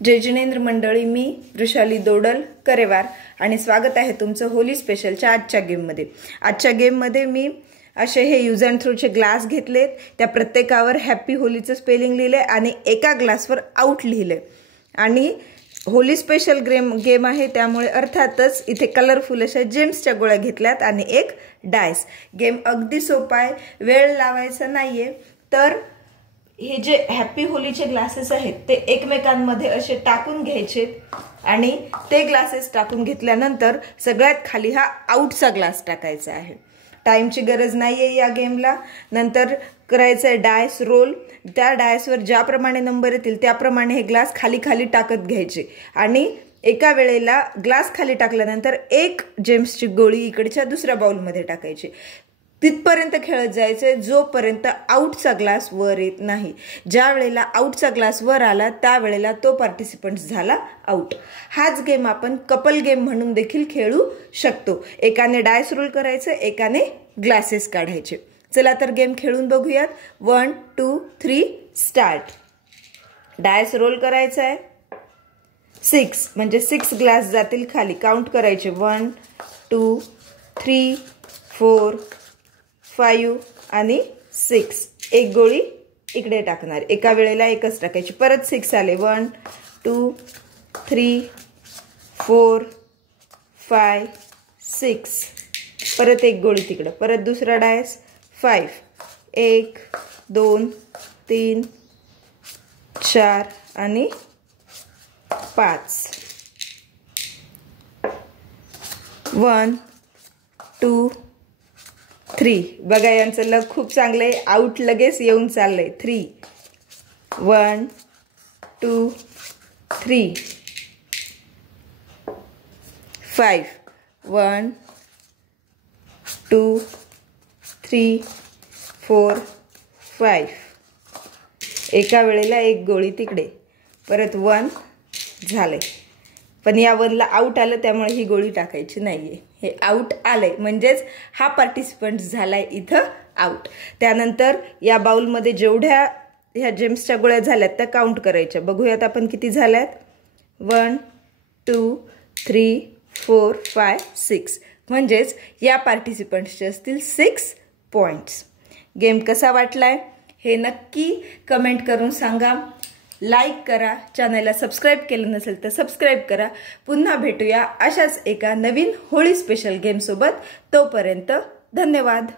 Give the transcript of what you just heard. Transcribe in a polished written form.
जय जिनेंद्र मंडळी, मी वृषाली दोडल करेवार आणि स्वागत आहे तुमचं होली स्पेशलच्या आजच्या गेममध्ये। आजच्या गेममध्ये मी असे हे यूज अँड थ्रोचे ग्लास घेतलेत, त्या प्रत्येकावर हॅपी होलीचं स्पेलिंग लिहिले आणि एका ग्लासवर आउट लिहिले आणि होली स्पेशल गेम आहे, त्यामुळे अर्थातच इथे कलरफुल अशा जेम्सच्या गोळ्या घेतल्यात आणि एक डायस। गेम अगदी सोपा आहे, वेळ लावायचा नाहीये। तर हे जे हॅपी होलीचे ग्लासेस आहेत ते एकमेकांमध्ये असे टाकून घ्यायचे आणि ते ग्लासेस टाकून घेतल्यानंतर सगळ्यात खाली हा आउटचा ग्लास टाकायचा आहे। टाइमची गरज नाहीये या गेमला। नंतर करायचं आहे डायस रोल, त्या डायसवर ज्याप्रमाणे नंबर येतील त्याप्रमाणे हे ग्लास खाली खाली टाकत घ्यायचे आणि एका वेळेला ग्लास खाली टाकल्यानंतर एक जेम्सची गोळी इकडच्या दुसऱ्या बाउलमध्ये टाकायची। तिथपर्यंत खेळत जायचे जोपर्यंत आउटचा ग्लास वर येत नाही। ज्या वेळेला आउटचा ग्लास वर आला त्यावेळेला तो पार्टिसिपंट झाला आउट। हाच गेम आपण कपल गेम म्हणून देखील खेळू शकतो। एकाने डायस रोल करायचे, एकाने ग्लासेस काढायचे। चला तर गेम खेळून बघूयात। 1 2 3 स्टार्ट। डायस रोल करायचा आहे 6 म्हणजे 6 ग्लास जातील खाली। काउंट करायचे 1 2 3 4 5 आणि 6। एक गोळी इकडे टाकणार, एका वेळेला एकच टाकायची। परत 6 आले 1 2 3 4 5 6। परत एक गोळी तिकडे, परत दुसरा डायस 5 1 2 3 4 आणि 5 1 2 3। बघा यांचं लक खूप चांगलं आहे, आउट लगेच येऊन चाललंय। 3 1 2 3 5 1 2 3 4 5। एका वेळेला एक गोळी तिकडे, परत 1 झाले। पण या 1ला आउट आलं त्यामुळे ही गोळी टाकायची नाहीये। हे आउट आले म्हणजेच हा पार्टिसिपंट झालाय इथं आउट। त्यानंतर या बाउलमध्ये जेवढ्या ह्या जेम्सच्या गोळ्या झाल्यात त्या काउंट करायच्या। बघूयात आपण किती झाल्यात। 1 2 3 4 5 6 म्हणजेच या पार्टिसिपंट्सचे असतील 6 पॉइंट्स। गेम कसा वाटलाय हे नक्की कमेंट करून सांगा। लाईक करा, चॅनलला सबस्क्राईब केलं नसेल तर सबस्क्राईब करा। पुन्हा भेटूया अशाच एका नवीन होळी स्पेशल गेम सोबत। तोपर्यंत धन्यवाद।